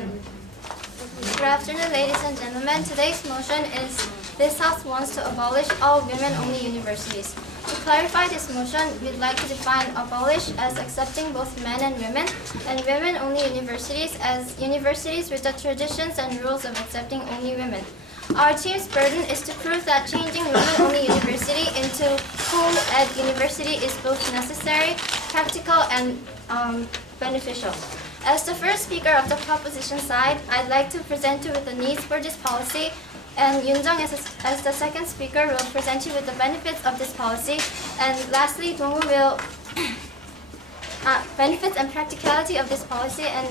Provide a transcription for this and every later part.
Good afternoon, ladies and gentlemen. Today's motion is this House wants to abolish all women-only universities. To clarify this motion, we'd like to define abolish as accepting both men and women-only universities as universities with the traditions and rules of accepting only women. Our team's burden is to prove that changing women-only university into co-ed university is both necessary, practical, and beneficial. As the first speaker of the proposition side, I'd like to present you with the needs for this policy, and Yoonjung as the second speaker will present you with the benefits of this policy, and lastly, Dongwoo will benefits and practicality of this policy, and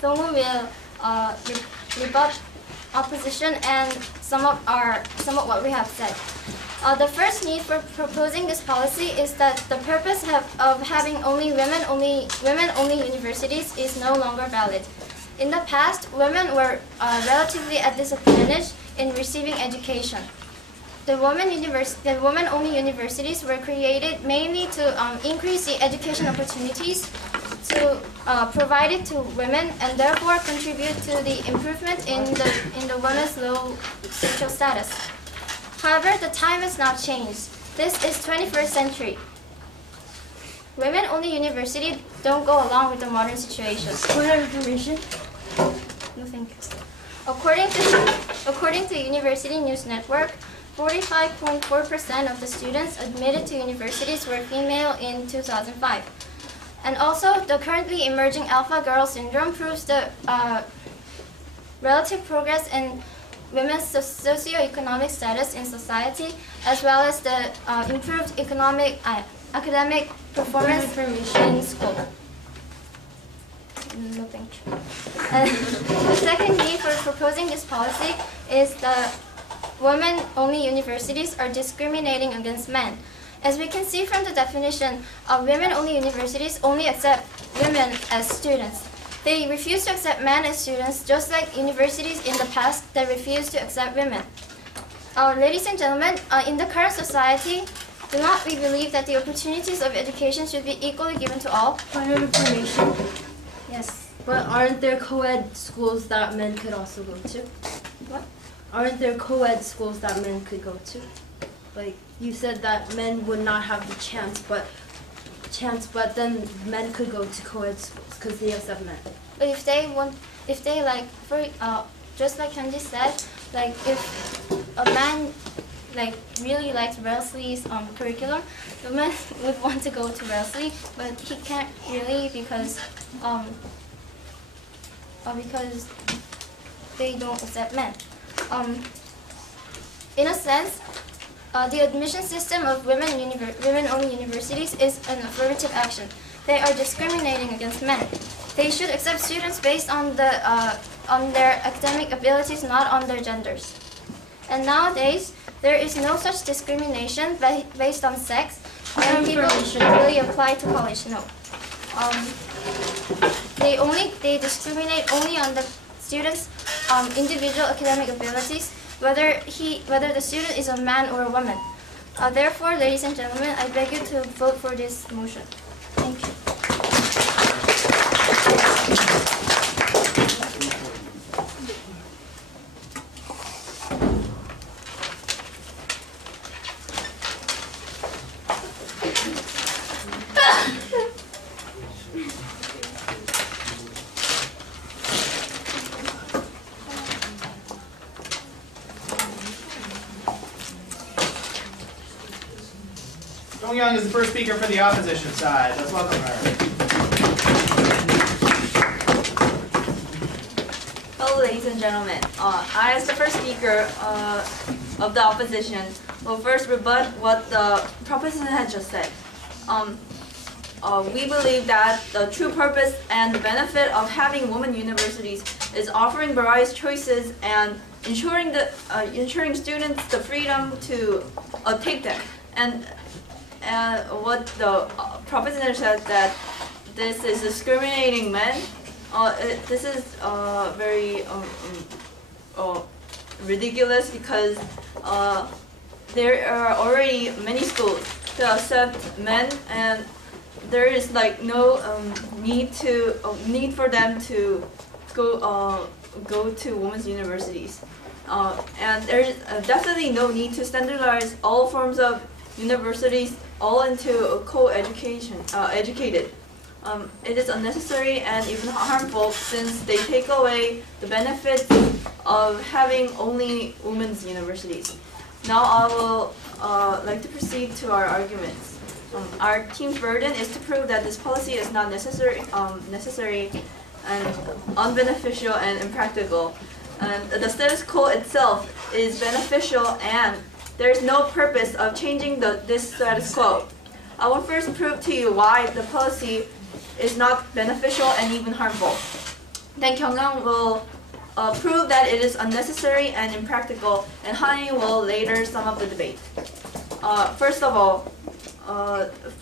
Dongwoo will rebut opposition and sum up what we have said. The first need for proposing this policy is that the purpose of having only women-only universities is no longer valid. In the past, women were relatively at disadvantage in receiving education. The women-only universities were created mainly to increase the education opportunities to provide it to women and therefore contribute to the improvement in the women's low social status. However, the time has now changed. This is 21st century. Women-only universities don't go along with the modern situation. Further information? No, thank you. According to University News Network, 45.4% of the students admitted to universities were female in 2005. And also, the currently emerging alpha girl syndrome proves the relative progress in women's socioeconomic status in society, as well as the improved academic performance in school. No, thank you. The second need for proposing this policy is that women-only universities are discriminating against men. As we can see from the definition, women-only universities only accept women as students. They refuse to accept men as students, just like universities in the past that refused to accept women. Ladies and gentlemen, in the current society, do not we believe that the opportunities of education should be equally given to all? Further information? Yes. But aren't there co-ed schools that men could also go to? What? Aren't there co-ed schools that men could go to? Like, you said that men would not have the chance, but then men could go to co-ed schools because they accept men. But if they like, just like Hyunji said, like if a man like really likes Wellesley's curriculum, the man would want to go to Wellesley, but he can't really because they don't accept men. In a sense, the admission system of women-only universities is an affirmative action. They are discriminating against men. They should accept students based on their academic abilities, not on their genders. And nowadays, there is no such discrimination based on sex, and people really apply to college. No, they discriminate only on the students' individual academic abilities, whether the student is a man or a woman. Therefore, ladies and gentlemen, I beg you to vote for this motion. Thank you. Dong-young is the first speaker for the opposition side. Let's welcome her. Hello, ladies and gentlemen. I, as the first speaker of the opposition, will first rebut what the proposition had just said. We believe that the true purpose and the benefit of having women universities is offering various choices and ensuring students the freedom to take them. And what the proposition said that this is discriminating men. This is very ridiculous because there are already many schools to accept men, and there is like no need for them to go to women's universities. And there's definitely no need to standardize all forms of universities all into educated. It is unnecessary and even harmful since they take away the benefits of having only women's universities. Now I will like to proceed to our arguments. Our team's burden is to prove that this policy is not necessary and unbeneficial and impractical. And the status quo itself is beneficial and there is no purpose of changing this status quo. I will first prove to you why the policy is not beneficial and even harmful. Then Kyunghyun will prove that it is unnecessary and impractical, and Hani will later sum up the debate. First of all,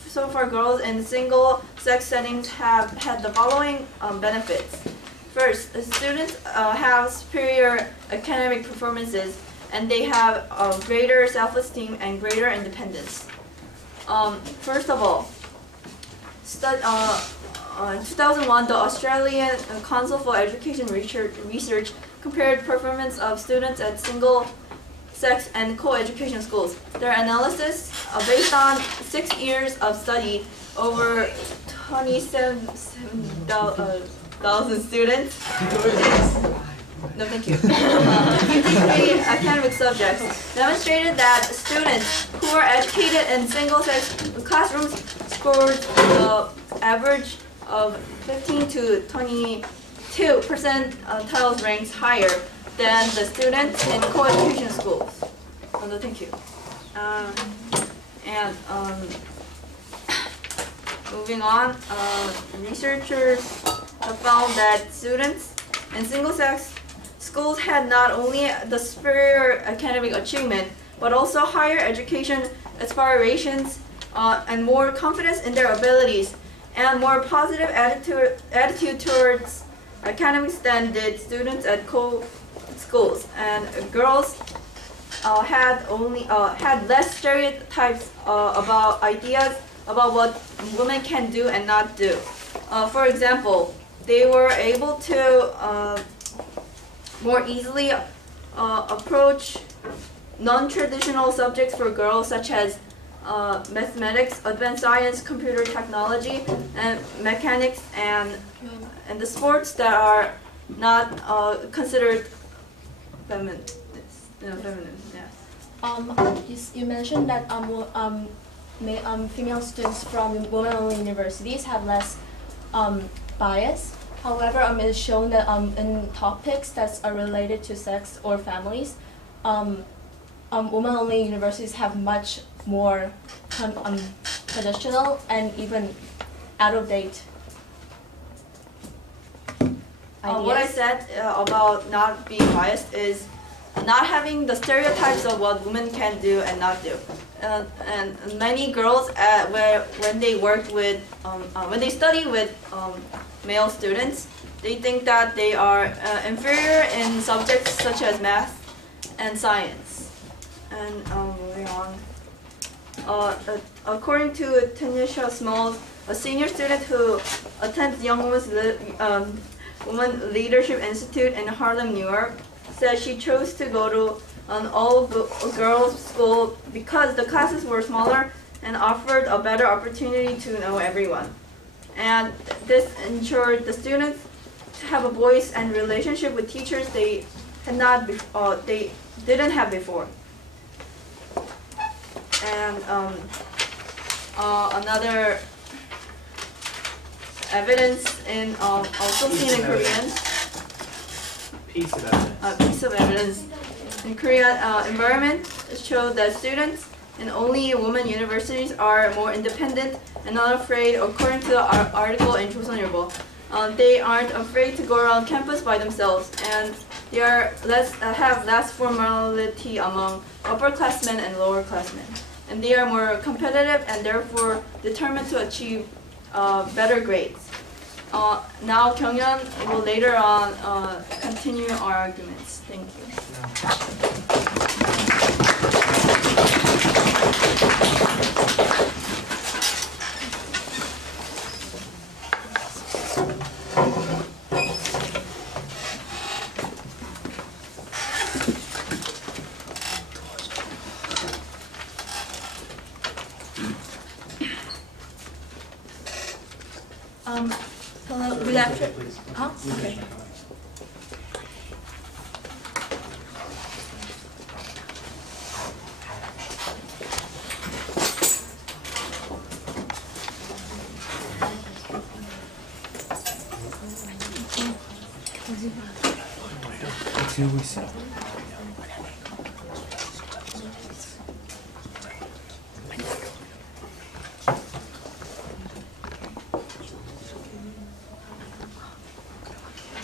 so far girls in single-sex settings have had the following benefits. First, the students have superior academic performances, and they have greater self-esteem and greater independence. First of all, in 2001, the Australian Council for Education Research compared performance of students at single-sex and co-education schools. Their analysis, based on 6 years of study, over 27,000 students. No, thank you. 53 academic subjects demonstrated that students who were educated in single-sex classrooms scored the average of 15 to 22% percentile ranks higher than the students in co-education schools. No, thank you. Moving on, researchers have found that students in single-sex schools had not only the superior academic achievement, but also higher education aspirations and more confidence in their abilities, and more positive attitude towards academics than did students at co-schools. And girls had less stereotypes about ideas about what women can do and not do. For example, they were able to more easily approach non-traditional subjects for girls, such as mathematics, advanced science, computer technology, and mechanics, and the sports that are not considered feminist. Yes. You mentioned that female students from women-only universities have less bias. However, it's shown that in topics that are related to sex or families, women-only universities have much more traditional and even out-of-date ideas. What I said about not being biased is not having the stereotypes of what women can do and not do. And many girls, when they study with male students, they think that they are inferior in subjects such as math and science. And moving on. According to Tanisha Smalls, a senior student who attends Young Women Leadership Institute in Harlem, New York, said she chose to go to an all-girls school because the classes were smaller and offered a better opportunity to know everyone. And this ensured the students to have a voice and relationship with teachers they didn't have before. And another evidence also seen in Korean. Piece of evidence. Piece of evidence. In Korea, environment showed that students in only women universities are more independent and not afraid, according to the article in Joseon-Ilbo. They aren't afraid to go around campus by themselves, and they have less formality among upperclassmen and lowerclassmen. And they are more competitive and therefore determined to achieve better grades. Now Kyunghyun will later on continue our arguments. Thank you. Hello, good afternoon. Please. Huh? Okay.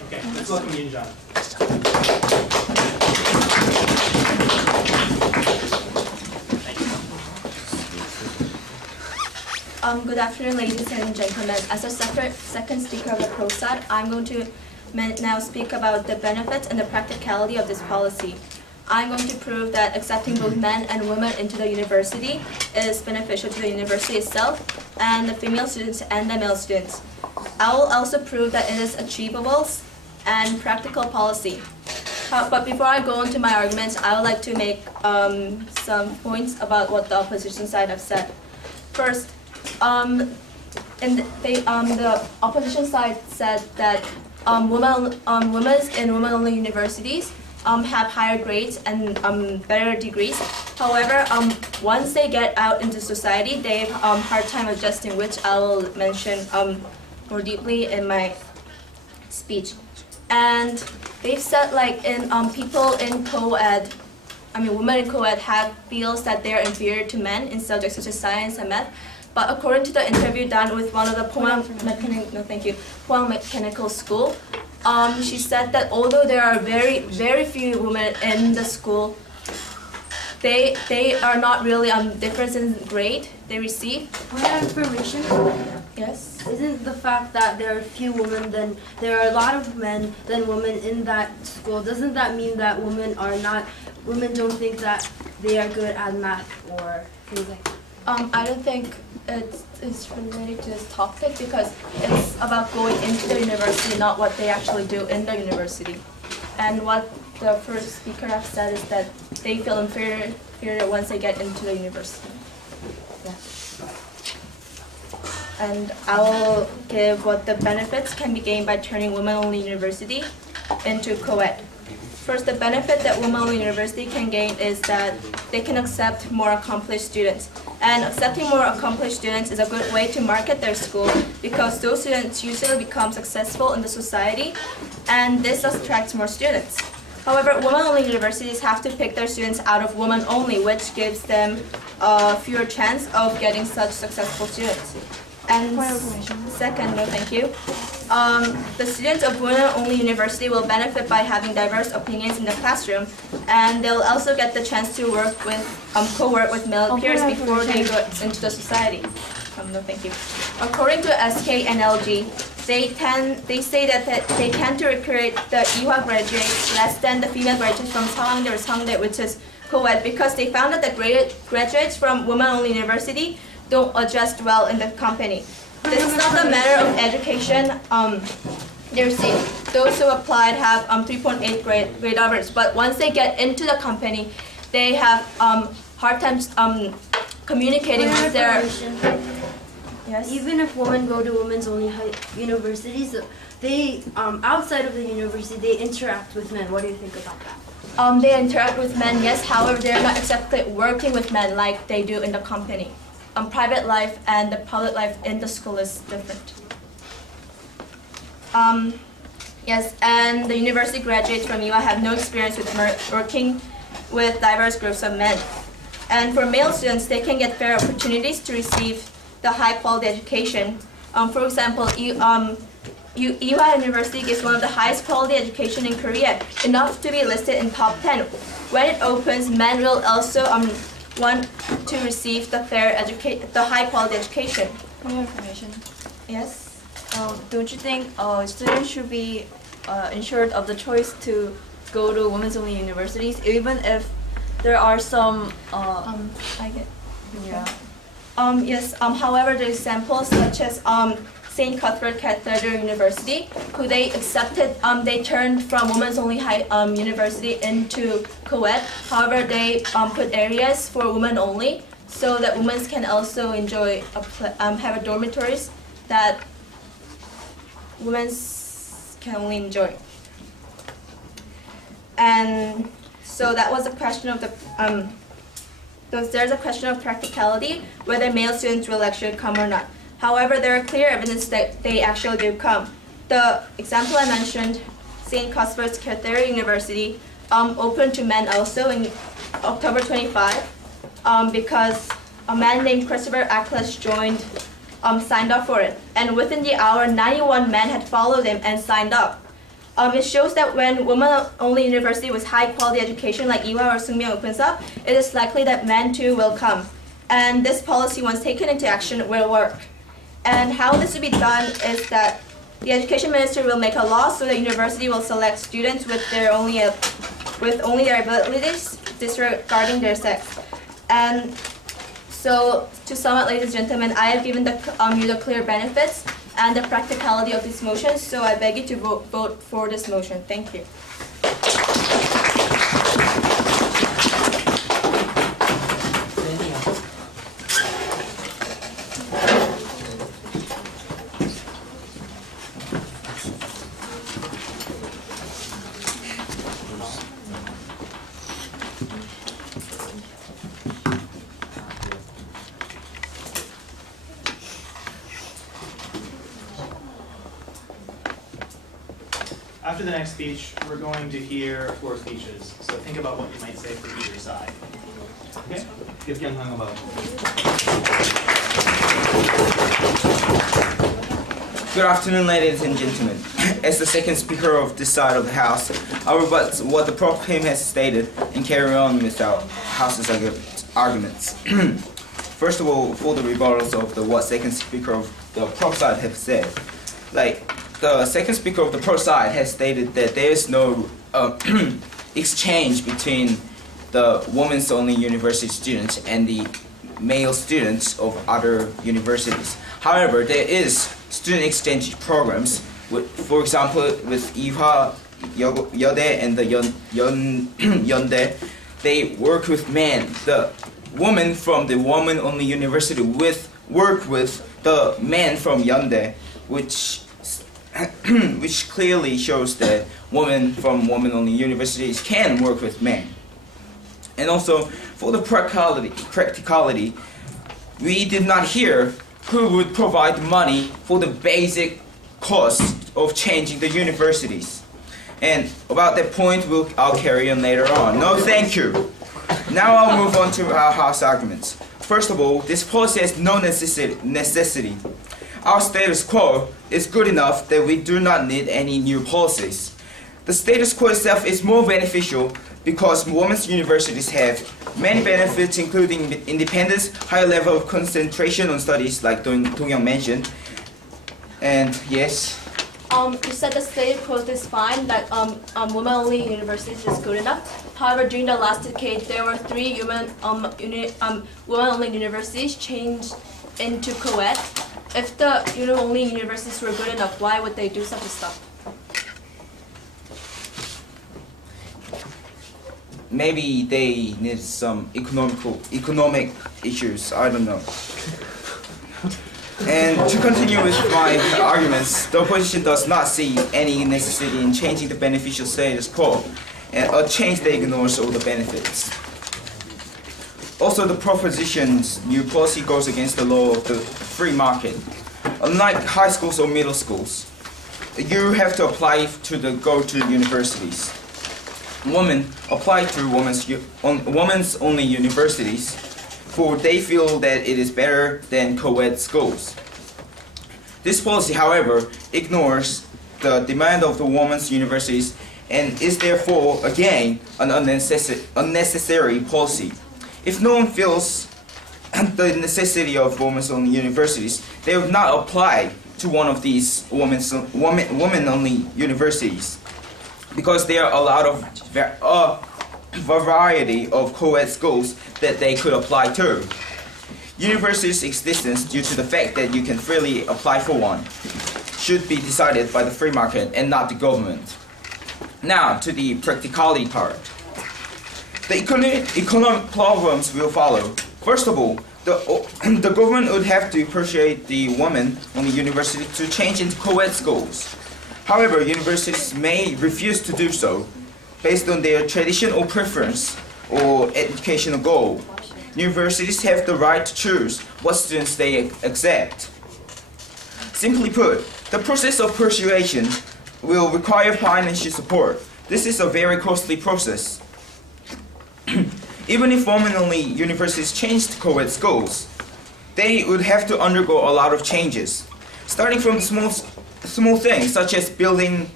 Okay, let's welcome Yoon Jung. Good afternoon, ladies and gentlemen. As a second speaker of the pro side, I'm going to now speak about the benefits and the practicality of this policy. I'm going to prove that accepting both men and women into the university is beneficial to the university itself and the female students and the male students. I will also prove that it is achievable and practical policy. But before I go into my arguments, I would like to make some points about what the opposition side have said. First, the opposition side said that women in women-only universities have higher grades and better degrees. However, once they get out into society, they have a hard time adjusting, which I will mention more deeply in my speech. And they've said like in people in co-ed, women in co-ed feels that they're inferior to men in subjects such as science and math. But according to the interview done with one of the Pohang Mechanical School, she said that although there are very few women in the school, they are not really difference in grade they receive. Point of information. Yes. Isn't the fact that there are few women, then there are a lot of men than women in that school, doesn't that mean that women don't think that they are good at math or things like that? I don't think it's related to this topic because it's about going into the university, not what they actually do in the university. And what the first speaker have said is that they feel inferior once they get into the university. Yeah. And I will give what the benefits can be gained by turning women-only university into co-ed. First, the benefit that women-only university can gain is that they can accept more accomplished students. And accepting more accomplished students is a good way to market their school because those students usually become successful in the society, and this attracts more students. However, women-only universities have to pick their students out of women-only, which gives them a fewer chance of getting such successful students. And second, no thank you. The students of women-only university will benefit by having diverse opinions in the classroom, and they'll also get the chance to work with, co-work with male peers before they go into the society. No thank you. According to SK and LG, they say that they tend to recruit the Ewha graduates less than the female graduates from Seongde or Seongde, which is co-ed, because they found that the graduates from women-only university don't adjust well in the company. This is not a matter of education. They're saying those who applied have 3.8 grade average, but once they get into the company, they have hard times communicating with their. Yes. Even if women go to women's only universities, they outside of the university they interact with men. What do you think about that? They interact with men, yes. However, they're not exactly working with men like they do in the company. Private life and the public life in the school is different. Yes, and the university graduates from UA have no experience with working with diverse groups of men. And for male students, they can get fair opportunities to receive the high-quality education. For example, UA University gives one of the highest quality education in Korea, enough to be listed in top 10. When it opens, men will also want to receive the high-quality education. More information. Yes. Don't you think students should be ensured of the choice to go to women's-only universities, even if there are some? I get. Yeah. Yes. However, there are examples such as St. Cuthbert Cathedral University, who they accepted. They turned from women's-only university into co-ed. However, they put areas for women only so that women can also enjoy have a dormitories that women can only enjoy. And so that was a question of there's a question of practicality, whether male students will actually come or not. However, there are clear evidence that they actually do come. The example I mentioned, St. Cuthbert's Cathedral University, opened to men also in October 25, because a man named Christopher Ackles signed up for it. And within the hour, 91 men had followed him and signed up. It shows that when women-only university with high-quality education like Ewha or Sookmyung opens up, it is likely that men too will come. And this policy, once taken into action, will work. And how this will be done is that the education minister will make a law so the university will select students with only their abilities, disregarding their sex. And so, to sum up, ladies and gentlemen, I have given you the clear benefits and the practicality of this motion, so I beg you to vote for this motion. Thank you. After the next speech, we're going to hear 4 speeches. So think about what you might say for either side. Okay? Give Kyung Hung a vote. Good afternoon, ladies and gentlemen. As the second speaker of this side of the House, I'll rebut what the Prof. Pim has stated and carry on with our House's arguments. First of all, for the rebuttals of what second speaker of the Prof side have said, the second speaker of the pro side has stated that there is no exchange between the women's only university students and the male students of other universities. However, there is student exchange programs, for example, with Ewha, Yode, and the Yeonde. They work with men. The women from the woman only university work with the men from Yeonde, which clearly shows that women from women-only universities can work with men. And also, for the practicality, we did not hear who would provide money for the basic cost of changing the universities. And about that point, I'll carry on later on. No, thank you. Now I'll move on to our House arguments. First of all, this policy has no necessity. Our status quo is good enough that we do not need any new policies. The status quo itself is more beneficial because women's universities have many benefits, including independence, higher level of concentration on studies, like Dong-young mentioned. And yes? You said the status quo is fine, that women-only universities is good enough. However, during the last decade, there were 3 women-only universities changed into co-ed. If the only universities were good enough, why would they do such a stuff? Maybe they need some economic issues, I don't know. And to continue with my arguments, the opposition does not see any necessity in changing the beneficial status quo, and a change that ignores all the benefits. Also, the proposition's new policy goes against the law of the free market. Unlike high schools or middle schools, you have to apply to go to universities. Women apply to women's only universities, for they feel that it is better than co-ed schools. This policy, however, ignores the demand of the women's universities and is therefore, again, an unnecessary policy. If no one feels the necessity of women's-only universities, they would not apply to one of these women-only universities, because there are a lot of variety of co-ed schools that they could apply to. Universities' existence, due to the fact that you can freely apply for one, should be decided by the free market and not the government. Now to the practicality part. The economic problems will follow. First of all, the government would have to persuade the women on the university to change into co-ed schools. However, universities may refuse to do so based on their tradition or preference or educational goal. Universities have the right to choose what students they accept. Simply put, the process of persuasion will require financial support. This is a very costly process. Even if women-only universities changed co-ed schools, they would have to undergo a lot of changes, starting from small things such as building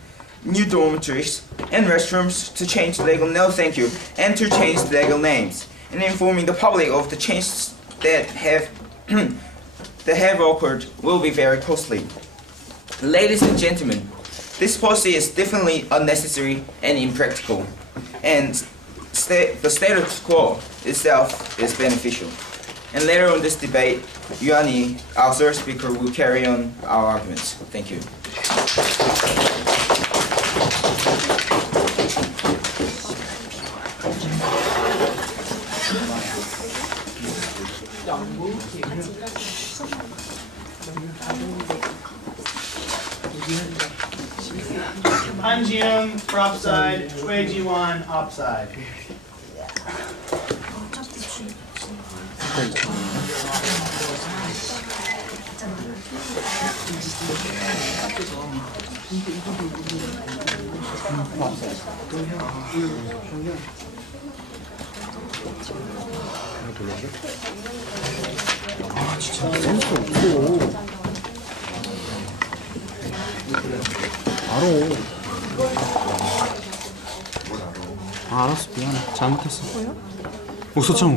new dormitories and restrooms to change legal no thank you and to change legal names, and informing the public of the changes that have occurred will be very costly. Ladies and gentlemen, this policy is definitely unnecessary and impractical, and the status quo itself is beneficial. And later on this debate, Yuani, our third speaker, will carry on our arguments. Thank you. Hanjiung for upside, Cui Jiwan upside. 아 진짜 센스 없어. 알어. 아 알았어 미안해 잘못했어. 소창호.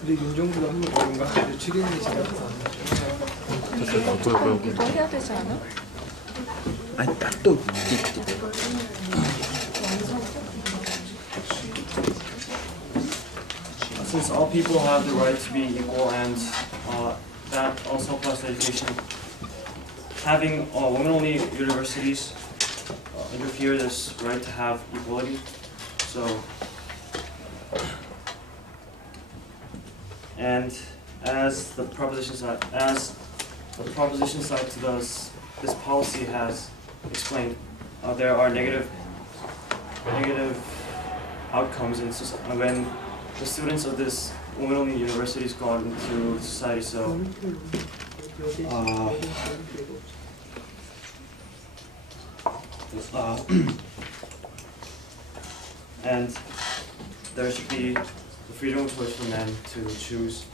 근데 윤정수가 한번 그런가? 출연이 지났어. 이거 해야 되지 않아? 아니 딱또 Since all people have the right to be equal, and that also applies to education, having women-only universities interfere this right to have equality. So, and as the proposition side to this policy has explained, there are negative outcomes in when the students of this women-only universities go out into society. So, and there should be the freedom of choice for men to choose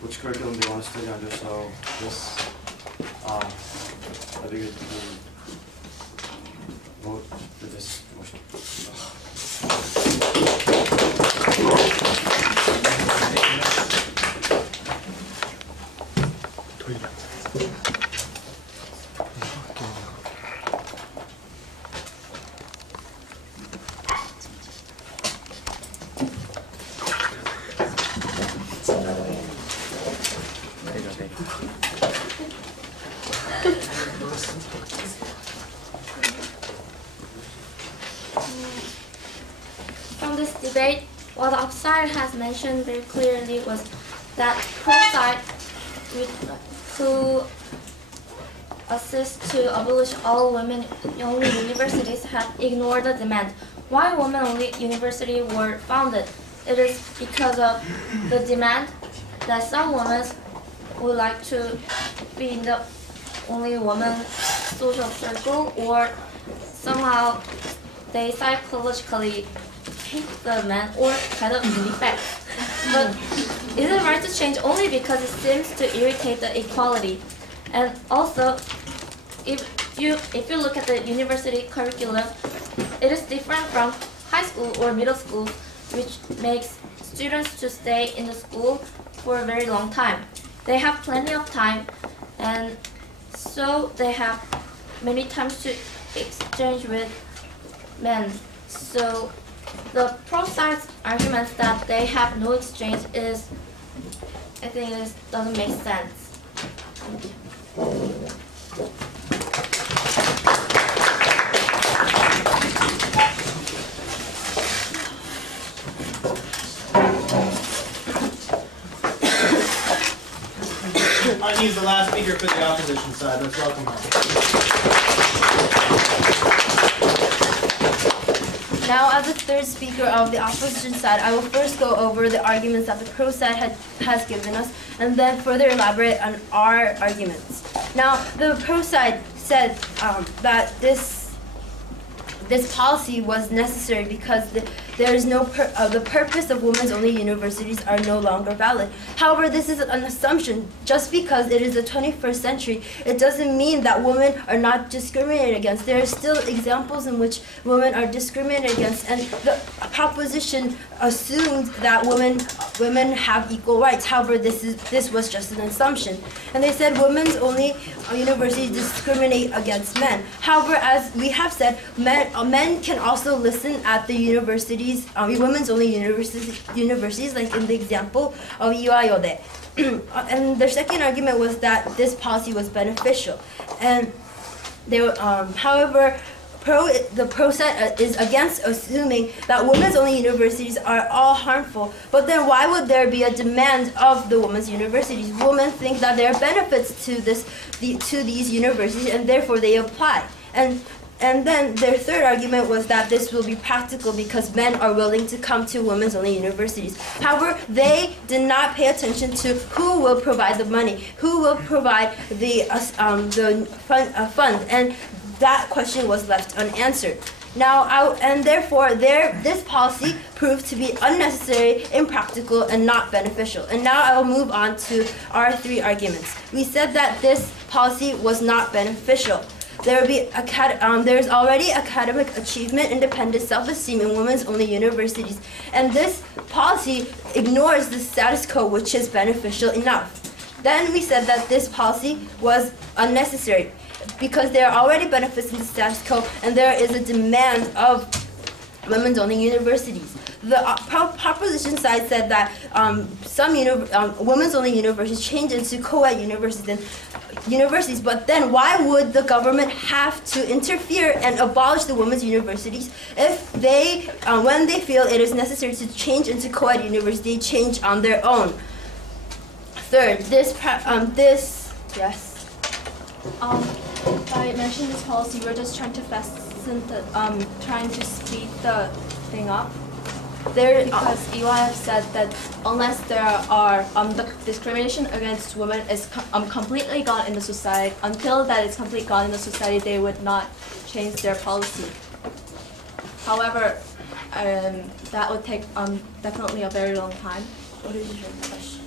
which curriculum they want to study under. So this, I think vote for this motion. From this debate, what the upside has mentioned very clearly was that pro side, who assist to abolish all women-only universities, have ignored the demand. Why women-only universities were founded? It is because of the demand that some women would like to be in the only woman social circle, or somehow they psychologically hate the man or kind of defect. But is it right to change only because it seems to irritate the equality? And also, if you look at the university curriculum, it is different from high school or middle school, which makes students to stay in the school for a very long time. They have plenty of time, and so they have many times to exchange with men. So the pro side's argument that they have no exchange is, I think, doesn't make sense. He's the last speaker for the opposition side. Let's welcome her. Now, as the third speaker of the opposition side, I will first go over the arguments that the pro side has given us, and then further elaborate on our arguments. Now, the pro side said that this policy was necessary because there is no the purpose of women's-only universities are no longer valid. However, this is an assumption. Just because it is the 21st century, it doesn't mean that women are not discriminated against. There are still examples in which women are discriminated against, and the proposition assumed that women have equal rights. However, this was just an assumption. And they said women's-only universities discriminate against men. However, as we have said, men can also listen at the universities, women's-only universities, like in the example of Iwayode. And their second argument was that this policy was beneficial. And however, the pro side is against assuming that women's-only universities are all harmful. But then why would there be a demand of the women's universities? Women think that there are benefits to these universities, and therefore they apply. And then their third argument was that this will be practical because men are willing to come to women's-only universities. However, they did not pay attention to who will provide the money, who will provide the fund, and that question was left unanswered. Now, and therefore, this policy proved to be unnecessary, impractical, and not beneficial. And now I will move on to our three arguments. We said that this policy was not beneficial. There is already academic achievement, independence, self-esteem in women's-only universities, and this policy ignores the status quo, which is beneficial enough. Then we said that this policy was unnecessary because there are already benefits in the status quo, and there is a demand of women's-only universities. The proposition side said that some women's-only universities change into co-ed universities, but then why would the government have to interfere and abolish the women's universities if they, when they feel it is necessary to change into co-ed university, change on their own? Third, By mentioning this policy, we're just trying to trying to speed the thing up. Because EY said that unless there are the discrimination against women is completely gone in the society, until that is completely gone in the society, they would not change their policy. However, that would take definitely a very long time. What is your question?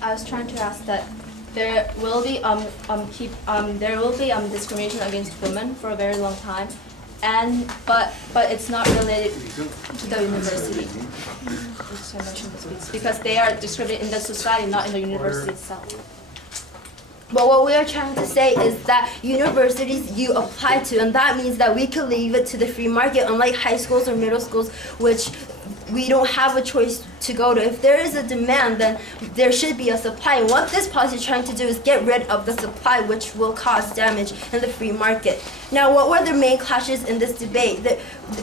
I was trying to ask that there will be discrimination against women for a very long time. But it's not related to the university. I mentioned this because they are discriminated in the society, not in the university itself. But what we are trying to say is that universities you apply to, and that means that we could leave it to the free market, unlike high schools or middle schools, which we don't have a choice to go to. If there is a demand, then there should be a supply. And what this policy is trying to do is get rid of the supply, which will cause damage in the free market. Now, what were the main clashes in this debate?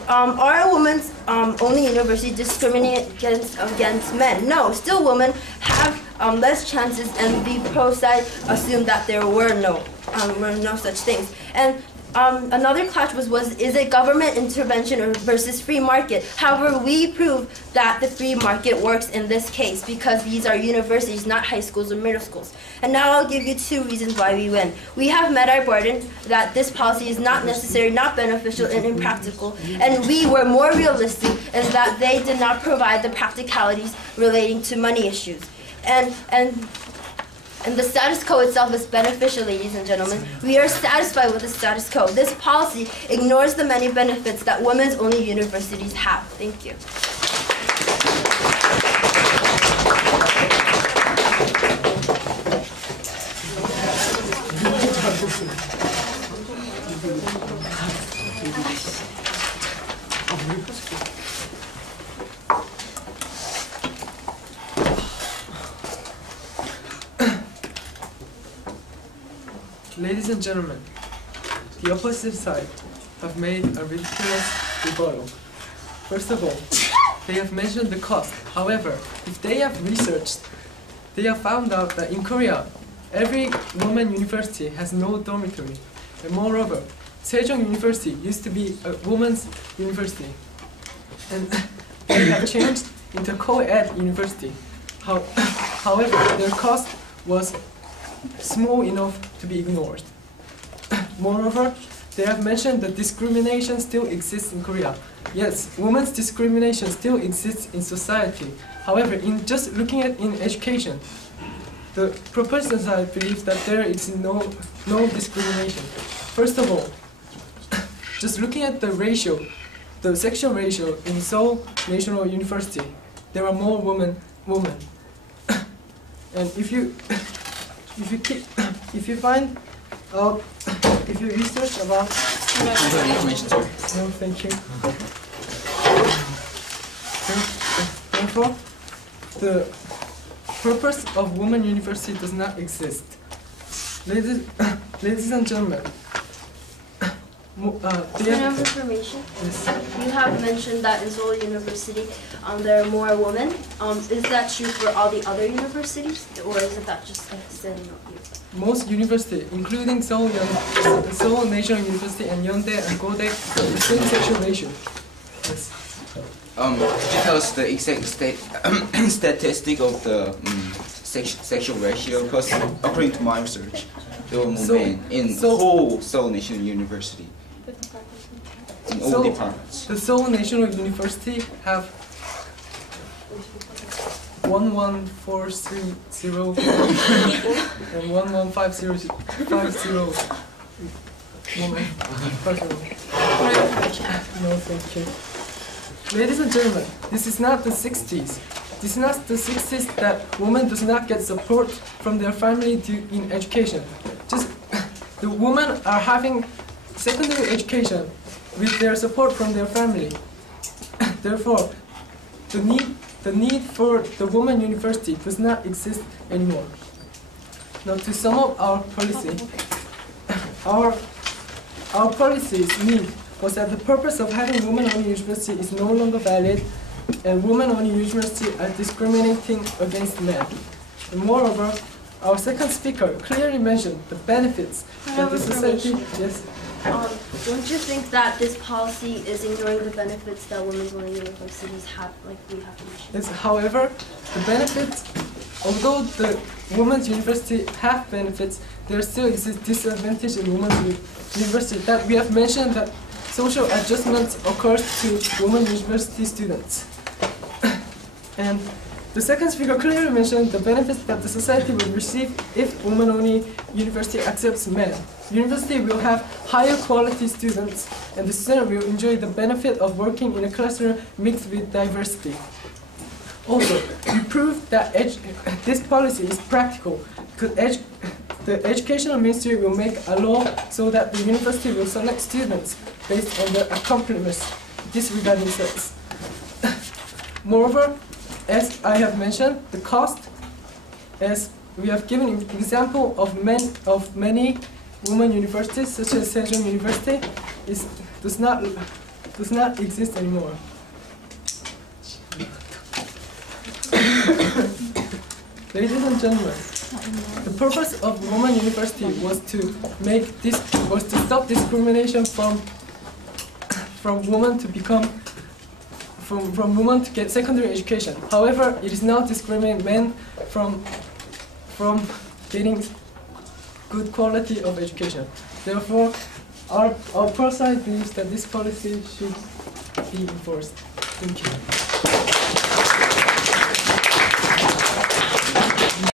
Are women's only universities discriminate against men? No, still women have less chances, and the pro side assumed that there were no such things. And another clash was is it government intervention versus free market? However, we prove that the free market works in this case because these are universities, not high schools or middle schools. And now I'll give you two reasons why we win. We have met our burden that this policy is not necessary, not beneficial, and impractical. And we were more realistic in that they did not provide the practicalities relating to money issues. And the status quo itself is beneficial, ladies and gentlemen. We are satisfied with the status quo. This policy ignores the many benefits that women's only universities have. Thank you. Ladies and gentlemen, the opposite side have made a ridiculous rebuttal. First of all, they have mentioned the cost. However, if they have researched they have found out that in Korea, every women university has no dormitory. And moreover, Sejong University used to be a women's university. And they have changed into co-ed university. However, their cost was small enough to be ignored. Moreover, they have mentioned that discrimination still exists in Korea. Yes, women's discrimination still exists in society. However, in just looking at in education, the proposals I believe that there is no discrimination. First of all, just looking at the ratio, the section ratio in Seoul National University, there are more women. And if you find out, if you research about information, sir. no, thank you. Therefore, the purpose of women university does not exist. Ladies and gentlemen, Can I have information? Yes. You have mentioned that in Seoul University there are more women. Is that true for all the other universities, or is it that just a setting of you? Most universities, including Seoul National University and Yeondae and Godae, the same sexual ratio. Yes. Could you tell us the exact statistic of the sexual ratio? Because according to my research, there were more men in whole Seoul National University. In all departments. The Seoul National University have 11430 and 11550 women. No, thank you. Ladies and gentlemen, this is not the 60s. This is not the 60s that women does not get support from their family in education. Just the women are having secondary education with their support from their family. Therefore, the need for the women university does not exist anymore. Now, to sum up our policy, our policy's need was that the purpose of having women-only university is no longer valid, and women-only university are discriminating against men. And moreover, our second speaker clearly mentioned the benefits that the society. Yes. Don't you think that this policy is ignoring the benefits that women's-only universities have, like we have mentioned? Yes, however, the benefits, although the women's university have benefits, there still exists disadvantage in women's university. That we have mentioned that social adjustment occurs to women university students. And the second speaker clearly mentioned the benefits that the society will receive if women-only university accepts men. University will have higher quality students, and the student will enjoy the benefit of working in a classroom mixed with diversity. Also, we proved that this policy is practical because the educational ministry will make a law so that the university will select students based on their accomplishments, disregarding sex. Moreover, as I have mentioned, the cost, as we have given an example of many women universities, such as Sejong University, does not exist anymore. Ladies and gentlemen, the purpose of women university was to stop discrimination from women to become from women to get secondary education. However, it is now discriminating men from getting good quality of education. Therefore, our pro side believes that this policy should be enforced. Thank you.